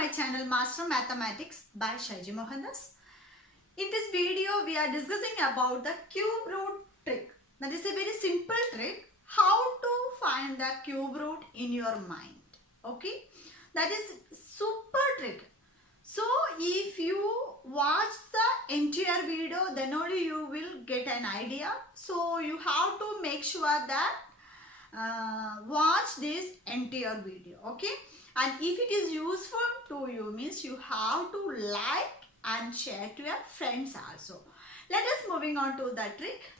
my channel Master Mathematics by Shaiji Mohandas. In this video, we are discussing about the cube root trick. Now, this is a very simple trick how to find the cube root in your mind. Okay, that is super trick. So, if you watch the entire video, then only you will get an idea. So, you have to make sure that watch this entire video. Okay, and if it is useful to you, means you have to like and share to your friends also. Let us moving on to the trick.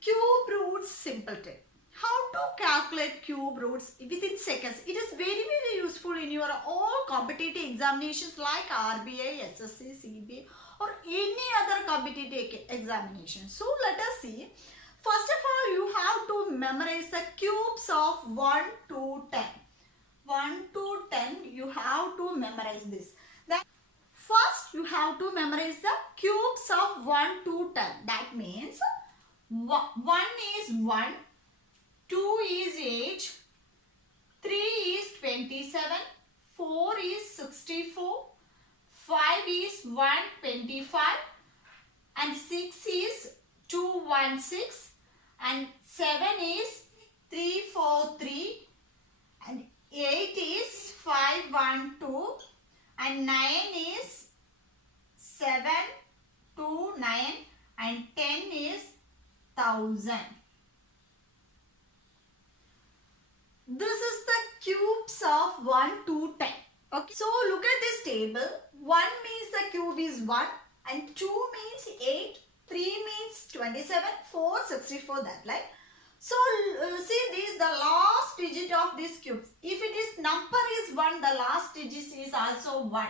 Cube roots simple trick. How to calculate cube roots within seconds. It is very useful in your all competitive examinations like RBI, SSC, CBA or any other competitive examination. So let us see. First of all, you have to memorize the cubes of 1 to 10. 1 to 10, you have to memorize this. Then first, you have to memorize the cubes of 1 to 10. That means 1 is 1, 2 is 8, 3 is 27, 4 is 64, 5 is 125, and 6 is 216, and 7 is 343, and 8 is 512, and 9 is 729, and 10 is 1000. This is the cubes of 1 to 10. Okay, so look at this table. 1 means the cube is 1, and 2 means 8, 3 means 27, 4, 64, that like. So see, this is the last digit of this cube. If it is number is 1, the last digit is also 1.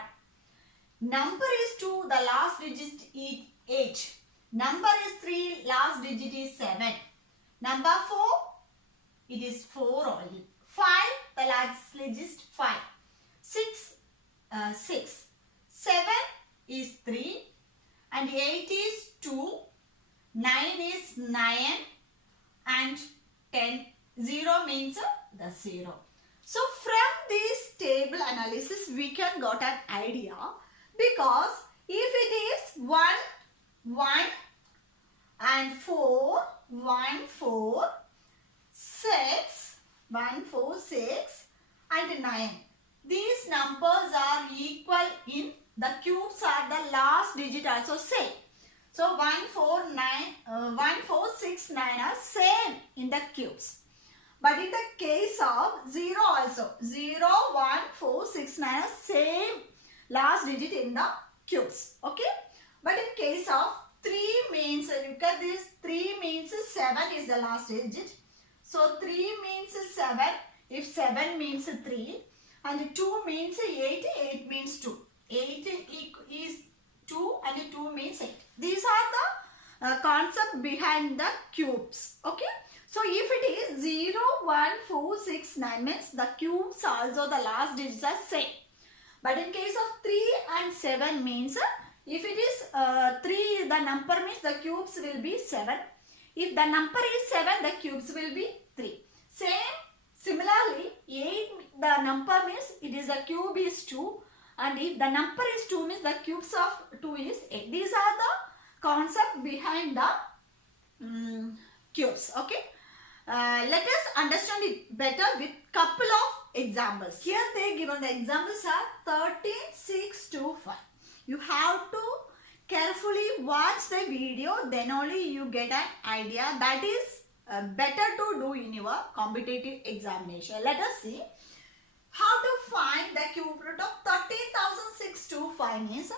Number is 2, the last digit is 8. Number is 3, last digit is 7. Number 4, it is 4 only. 5, the last digit is 5. 6, 6. 7 is 3. And 8 is 2. 9 is 9. And 10, 0 means the 0. So from this table analysis, we can got an idea, because if it is 1, 1 and 4, 1, 4, 6, 1, 4, 6 and 9. These numbers are equal in the cubes are the last digit also same. So 1, 4, 6, 9 are same in the cubes. But in the case of 0 also, 0, 1, 4, 6, 9 are same last digit in the cubes. Okay. But in case of 3 means, look at this, 3 means 7 is the last digit. So 3 means 7, if 7 means 3, and 2 means 8, 8 means 2. 8 is 2 and 2 means 8. These are the concept behind the cubes. Okay. So if it is 0, 1, 4, 6, 9 means the cubes also the last digits are same. But in case of 3 and 7 means if it is 3, the number means the cubes will be 7. If the number is 7, the cubes will be 3. Similarly, 8, the number means it is a cube is 2. And if the number is 2 means the cubes of 2 is 8. These are the concept behind the cubes. Okay. Let us understand it better with couple of examples. Here they given the examples are 13, 6 to 5. You have to carefully watch the video, then only you get an idea. That is better to do in your competitive examination. Let us see. How to find the cube root of 13,625 means,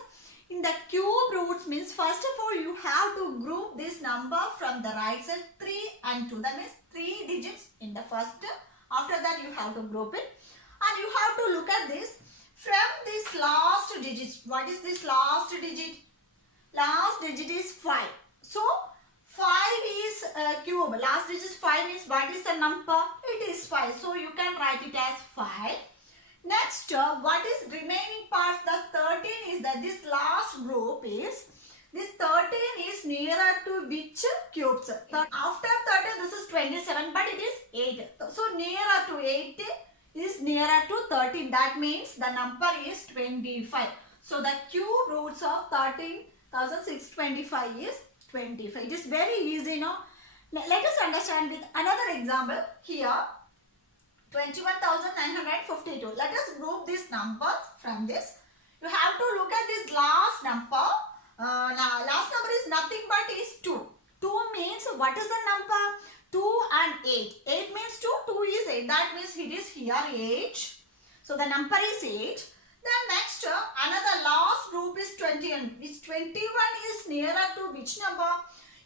in the cube roots means first of all you have to group this number from the right side 3 and 2. That means 3 digits in the first. After that you have to group it, and you have to look at this from this last digit. What is this last digit? Last digit is 5. So 5 is cube. Last digit is 5 means what is the number? It is 5. So you can write it as 5. Next, what is remaining parts? The 13 is that this last group is, this 13 is nearer to which cubes? After 13 this is 27, but it is 8. So nearer to 8 is nearer to 13. That means the number is 25. So the cube roots of 13,625 is 25. It is very easy, no? Let us understand with another example here. 21,952. Let us group these numbers from this. You have to look at this last number. Now, last number is nothing but is 2. 2 means what is the number? 2 and 8. 8 means 2. 2 is 8. That means it is here 8. So the number is 8. Then next, another last group is 21. Which 21 is nearer to which number?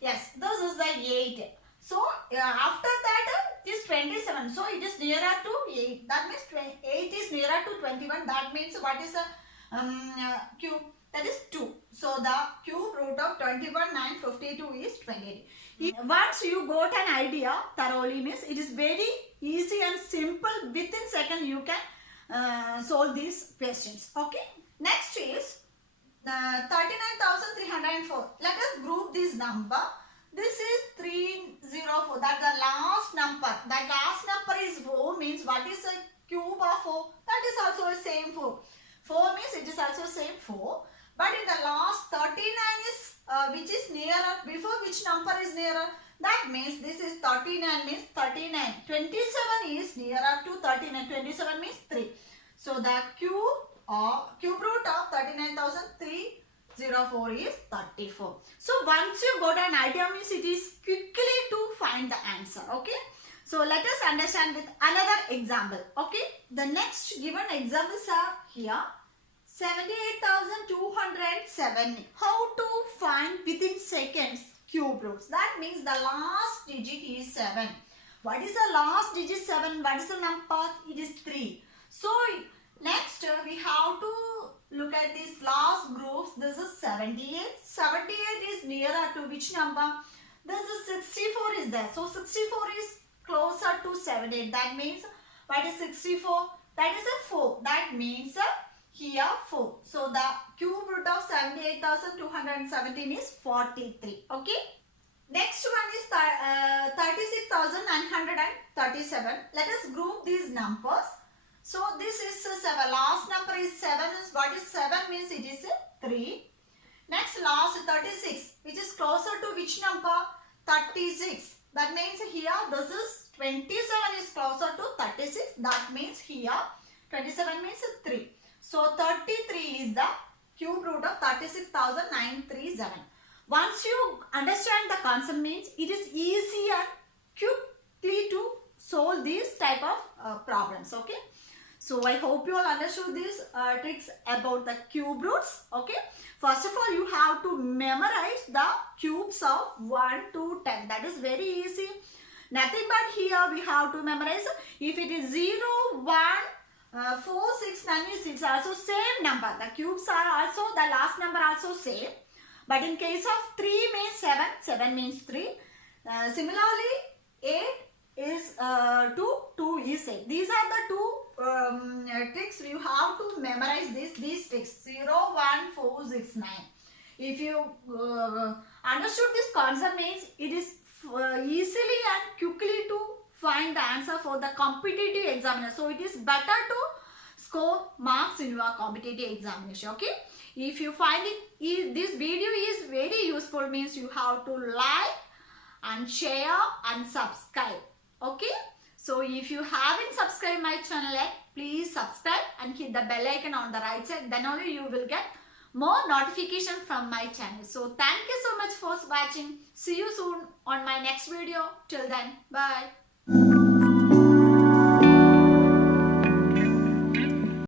Yes, this is the 8. So after that it is 27. So it is nearer to 8. That means 8 is nearer to 21. That means what is the cube? That is 2. So the cube root of 21,952 is 28. Once you got an idea thoroughly, means it is very easy and simple. Within second you can solve these questions. Okay. Next is 39,304. Let us group this number. This is 304. That's the last number. That last number is 4. Means what is a cube of 4? That is also the same 4. 4 means it is also same 4. But in the last 39 is which is nearer. Before which number is nearer? That means this is 39 means 39. 27 is nearer to 39. 27 means 3. So the cube root of 39,304 is 34. So once you got an idea, means it is quickly to find the answer. Okay. So let us understand with another example. Okay. The next given examples are here. 78,207. How to find within seconds cube roots? That means the last digit is 7. What is the last digit 7? What is the number? It is 3. So next we have to look at these last groups. This is 78. 78 is nearer to which number? This is 64 is there. So 64 is closer to 78. That means what is 64? That is a 4. That means here 4. So the cube root of 78,217 is 43. Okay. Next one is 36,937. Let us group these numbers. So this is 7. Last number is 7. What is 7 means it is 3. Next last 36. Which is closer to which number? 36. That means here this is 27 is closer to 36. That means here 27 means 3. So 33 is the cube root of 36,937. Once you understand the concept, means it is easy and quickly to solve these type of problems. Okay. So I hope you all understood these tricks about the cube roots. Okay. First of all, you have to memorize the cubes of 1 to 10. That is very easy. Nothing but here we have to memorize. If it is 0, 1, 4, 6, 9 is 6, also same number. The cubes are also, the last number also same. But in case of 3 means 7, 7 means 3. Similarly, 8 is 2, 2 is 8. These are the two tricks. You have to memorize these tricks. 0, 1, 4, 6, 9. If you understood this concept, means it is easily and quickly to find the answer for the competitive examiner. So it is better to score marks in your competitive examination. Okay. If you find this video is very useful, means you have to like and share and subscribe. Okay. So if you haven't subscribed my channel yet, please subscribe and hit the bell icon on the right side. Then only you will get more notification from my channel. So thank you so much for watching. See you soon on my next video. Till then, bye.